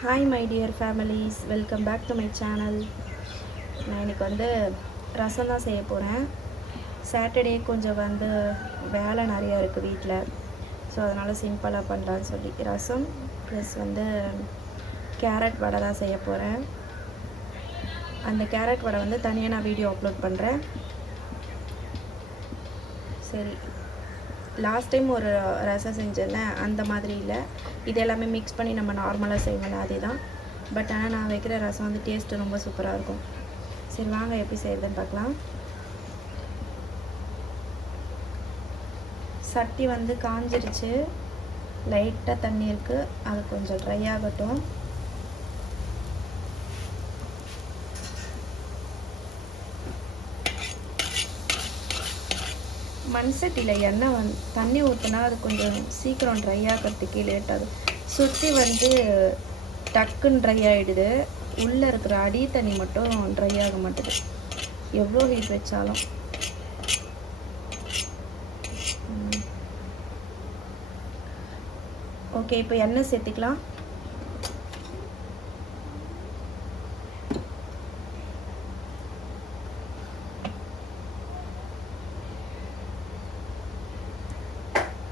Hi my dear families, welcome back to my channel. நான் இன்றைக்கி ரசம் தான் செய்ய போகிறேன். சாட்டர்டே கொஞ்சம் வேலை நிறையா இருக்குது வீட்டில். ஸோ அதனால் சிம்பிளாக பண்ணலான்னு சொல்லி ரசம் ப்ளஸ் கேரட் வடை தான் செய்ய போகிறேன். அந்த கேரட் வடை தனியாக நான் வீடியோ அப்லோட் பண்ணுறேன். சரி, லாஸ்ட் டைம் ஒரு ரசம் செஞ்சேன், அந்த மாதிரி இல்லை. இது எல்லாமே மிக்ஸ் பண்ணி நம்ம நார்மலாக செய்வோம்ல அதே தான். பட் ஆனால் நான் வைக்கிற ரசம் டேஸ்ட்டு ரொம்ப சூப்பராக இருக்கும். சரி வாங்க எப்படி செய்கிறதுன்னு பார்க்கலாம். சட்டி காஞ்சிருச்சு, லைட்டாக தண்ணி இருக்குது, அது கொஞ்சம் ட்ரை ஆகட்டும். மண் சட்டியில் எண்ணெய் தண்ணி ஊற்றினா அது கொஞ்சம் சீக்கிரம் ட்ரை ஆகிறதுக்கே லேட் ஆகுது. சுற்றி டக்குன்னு ட்ரை ஆகிடுது. உள்ளே இருக்கிற அடி தண்ணி மட்டும் ட்ரை ஆக மாட்டுது எவ்வளோ ஹீட் வச்சாலும். ஓகே, இப்போ எண்ணெய் சேர்த்துக்கலாம்.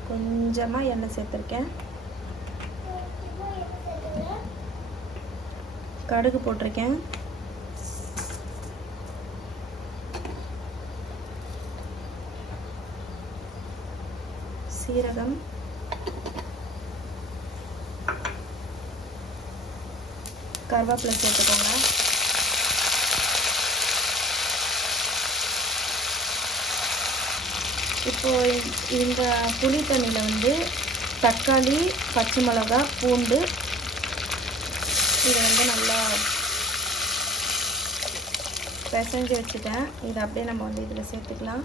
கொஞ்சமாக எண்ணெய் சேர்த்துருக்கேன். கடுகு போட்டிருக்கேன். சீரகம், கருவேப்பிலை சேர்த்துக்கோங்க. இப்போது இந்த புளி தண்ணியில் தக்காளி, பச்சை மிளகா, பூண்டு இதை நல்லா பிசைஞ்சு வச்சுட்டேன். இதை அப்படியே நம்ம இதில் சேர்த்துக்கலாம்.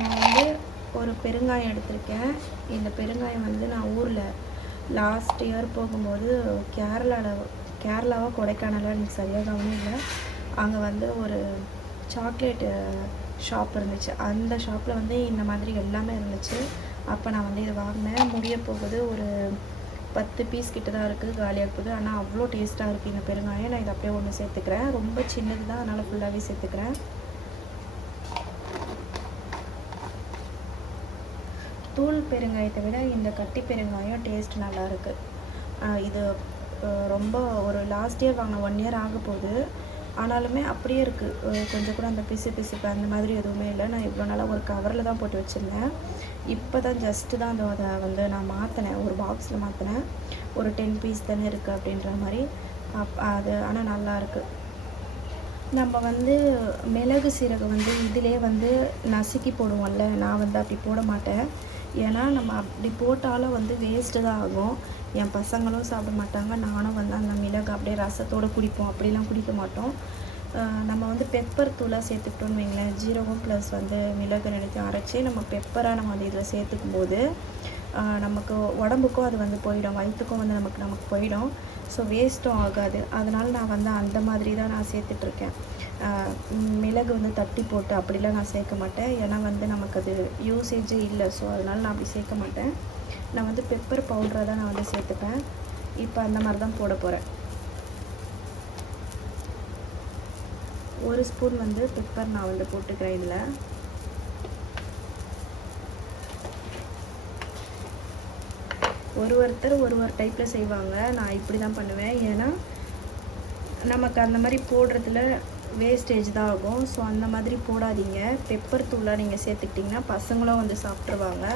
நான் ஒரு பெருங்காயம் எடுத்திருக்கேன். இந்த பெருங்காயம் நான் ஊரில் லாஸ்ட் இயர் போகும்போது கேரளாவோ கொடைக்கானலோ எனக்கு சரியாக கவனம் இல்லை. அங்கே ஒரு சாக்லேட்டு ஷாப் இருந்துச்சு. அந்த ஷாப்பில் இந்த மாதிரி எல்லாமே இருந்துச்சு. அப்போ நான் இதை வாங்கினேன். முடிய போகுது, ஒரு 10 பீஸ் கிட்ட தான் இருக்குது, காலியாக போகுது. ஆனால் அவ்வளோ டேஸ்ட்டாக இருக்குது இந்த பெருங்காயம். நான் இதை அப்படியே ஒன்று சேர்த்துக்கிறேன். ரொம்ப சின்னது தான், அதனால் ஃபுல்லாகவே சேர்த்துக்கிறேன். தூள் பெருங்காயத்தை விட இந்த கட்டி பெருங்காயம் டேஸ்ட் நல்லாயிருக்கு. இது ரொம்ப ஒரு லாஸ்ட் இயர் வாங்கின 1 இயர் ஆக போகுது. ஆனாலுமே அப்படியே இருக்குது, கொஞ்சம் கூட அந்த பிசுப்பு அந்த மாதிரி எதுவுமே இல்லை. நான் இவ்வளோ நாளாக ஒரு கவரில் தான் போட்டு வச்சுருந்தேன். இப்போ தான் ஜஸ்ட்டு தான் அதை நான் மாற்றினேன், ஒரு பாக்ஸில் மாற்றினேன். ஒரு 10 பீஸ் தானே இருக்குது அப்படின்ற மாதிரி. அது ஆனால் நல்லாயிருக்கு. நம்ம மிளகு சீரகம் இதிலே நசுக்கி போடுவோம்ல, நான் அப்படி போட மாட்டேன். ஏன்னா நம்ம அப்படி போட்டாலும் வேஸ்ட்டு தான் ஆகும். என் பசங்களும் சாப்பிட மாட்டாங்க. நானும் அந்த மிளகு அப்படியே ரசத்தோடு குடிப்போம், அப்படிலாம் குடிக்க மாட்டோம். நம்ம பெப்பர் தூளாக சேர்த்துக்கிட்டோன்னு வைங்களேன், ஜீரகம் ப்ளஸ் மிளகு ரெண்டுத்தையும் அரைச்சி நம்ம பெப்பராக நம்ம இதில் சேர்த்துக்கும் போது நமக்கு உடம்புக்கும் அது போயிடும், வயிற்றுக்கும் நமக்கு போயிடும். ஸோ வேஸ்ட்டும் ஆகாது. அதனால் நான் அந்த மாதிரி தான் நான் சேர்த்துட்ருக்கேன். மிளகு தட்டி போட்டு அப்படிலாம் நான் சேர்க்க மாட்டேன். ஏன்னா நமக்கு அது யூசேஜே இல்லை. ஸோ அதனால் நான் அப்படி சேர்க்க மாட்டேன். நான் பெப்பர் பவுடரை தான் நான் சேர்த்துப்பேன். இப்போ அந்த மாதிரி தான் போட போகிறேன். 1 ஸ்பூன் பெப்பர் நான் போட்டுக்கிறேன். இதில் ஒருத்தர் ஒரு டைப்பில் செய்வாங்க. நான் இப்படி தான் பண்ணுவேன். ஏன்னா நமக்கு அந்த மாதிரி போடுறதுல வேஸ்டேஜ் தான் ஆகும். ஸோ அந்த மாதிரி போடாதீங்க. பெப்பர் தூளாக நீங்கள் சேர்த்துக்கிட்டிங்கன்னா பசங்களும் சாப்பிட்ருவாங்க,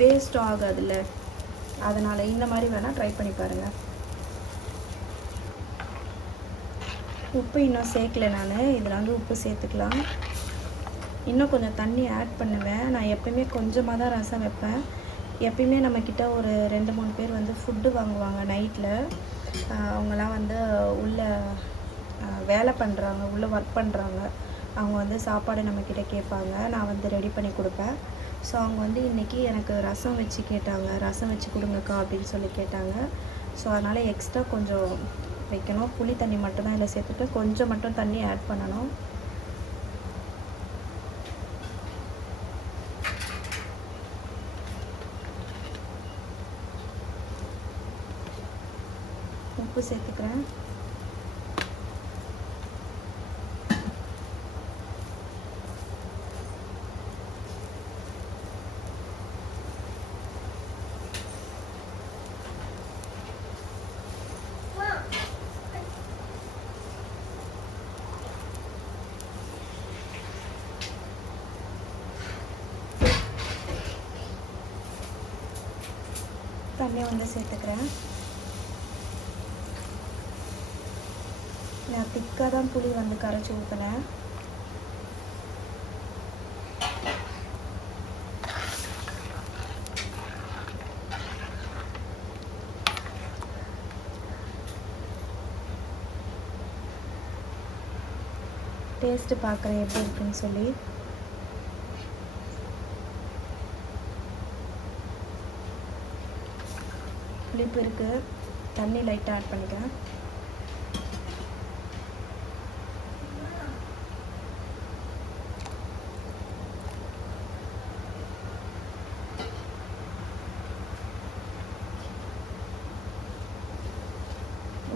வேஸ்ட்டும் ஆகாதுல்ல. அதனால் இந்த மாதிரி வேணால் ட்ரை பண்ணி பாருங்கள். உப்பு இன்னும் சேர்க்கலை நான். இதில் உப்பு சேர்த்துக்கலாம். இன்னும் கொஞ்சம் தண்ணி ஆட் பண்ணுவேன். நான் எப்பயுமே கொஞ்சமாக தான் ரசம் வைப்பேன். எப்பயுமே நம்மக்கிட்ட ஒரு 2-3 பேர் ஃபுட்டு வாங்குவாங்க நைட்டில். அவங்களாம் உள்ள வேலை பண்ணுறாங்க, உள்ளே ஒர்க் பண்ணுறாங்க. அவங்க சாப்பாடு நம்மக்கிட்ட கேட்பாங்க. நான் ரெடி பண்ணி கொடுப்பேன். ஸோ அவங்க இன்றைக்கி எனக்கு ரசம் வச்சு கேட்டாங்க, ரசம் வச்சு கொடுங்கக்கா அப்படின்னு சொல்லி கேட்டாங்க. ஸோ அதனால் எக்ஸ்ட்ரா கொஞ்சம் வைக்கணும். புளி தண்ணி மட்டும் தான் இதில் சேர்த்துட்டு கொஞ்சம் மட்டும் தண்ணி ஆட் பண்ணணும். உப்பு சேர்த்துக்கிறேன். தண்ணி வந்து சேர்த்துக்கிறேன். நான் திக்காக தான் புளி வந்து கரைச்சி ஊற்றினேன். டேஸ்ட்டு பார்க்குறேன் எப்படி இருக்குன்னு சொல்லி. புளிப்பு இருக்குது, தண்ணி லைட்டாக ஆட் பண்ணிக்கிறேன்.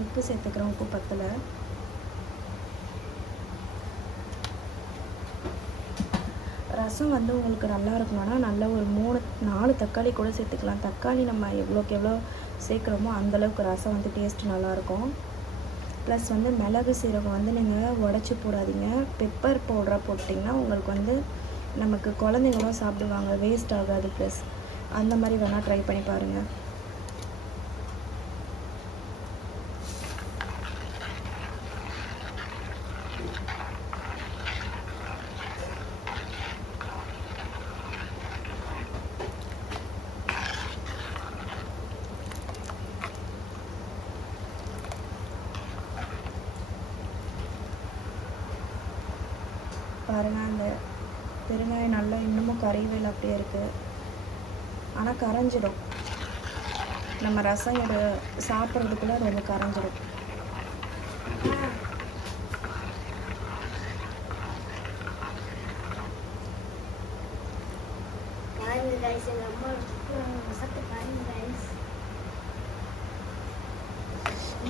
உப்பு சேர்த்துக்கிறேன், உப்பு பத்தலை. ரசம் வந்து உங்களுக்கு நல்லா இருக்கணும்னா நல்ல ஒரு 3-4 தக்காளி கூட சேர்த்துக்கலாம். தக்காளி நம்ம எவ்வளோக்கு எவ்வளோ சேர்க்குறோமோ அந்தளவுக்கு ரசம் வந்து டேஸ்ட்டு நல்லாயிருக்கும். ப்ளஸ் வந்து மிளகு சீரகம் வந்து நீங்கள் உடச்சி போடாதீங்க. பெப்பர் பவுடராக போட்டிங்கன்னா உங்களுக்கு வந்து நமக்கு குழந்தைங்களும் சாப்பிடுவாங்க, வேஸ்ட் ஆகாது. ப்ளஸ் அந்த மாதிரி வேணால் ட்ரை பண்ணி பாருங்கள். பாருங்கள், அந்த பெருங்காயம் நல்லா இன்னமும் கறிவேல் அப்படியே இருக்குது. ஆனால் கரைஞ்சிடும், நம்ம ரசம் சாப்பிட்றதுக்குள்ளே ரொம்ப கரைஞ்சிடும்.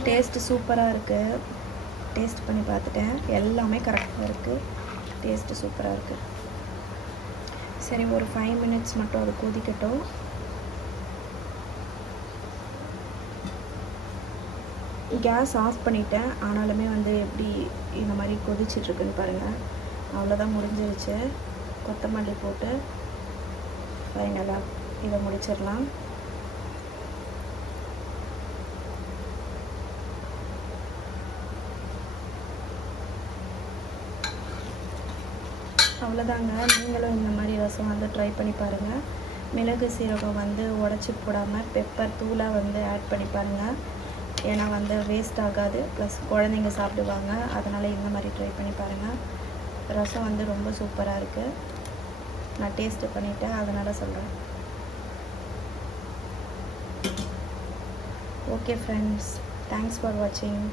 டேஸ்ட்டு சூப்பராக இருக்குது. டேஸ்ட் பண்ணி பார்த்துட்டேன், எல்லாமே கரெக்டாக இருக்குது. டேஸ்ட்டு சூப்பராக இருக்குது. சரி, ஒரு 5 மினிட்ஸ் மட்டும் அது கொதிக்கட்டும். கேஸ் ஆஃப் பண்ணிட்டேன், ஆனாலுமே வந்து எப்படி இந்த மாதிரி கொதிச்சிட்ருக்குன்னு பாருங்கள். அவ்வளோதான், முடிஞ்சிருச்சு. கொத்தமல்லி போட்டு ஃபைனலாக இதை முடிச்சிடலாம். அவ்வளோதாங்க. நீங்களும் இந்த மாதிரி ரசம் வந்து ட்ரை பண்ணி பாருங்கள். மிளகு சீரகம் வந்து உடச்சி போடாமல் பெப்பர் தூளாக வந்து ஆட் பண்ணி பாருங்கள். ஏன்னா வந்து வேஸ்ட் ஆகாது, ப்ளஸ் குழந்தைங்க சாப்பிடுவாங்க. அதனால் இந்த மாதிரி ட்ரை பண்ணி பாருங்கள். ரசம் வந்து ரொம்ப சூப்பராக இருக்குது. நான் டேஸ்ட்டு பண்ணிவிட்டேன், அதனால் சொல்கிறேன். ஓகே ஃப்ரெண்ட்ஸ், தேங்க்ஸ் ஃபார் வாட்சிங்.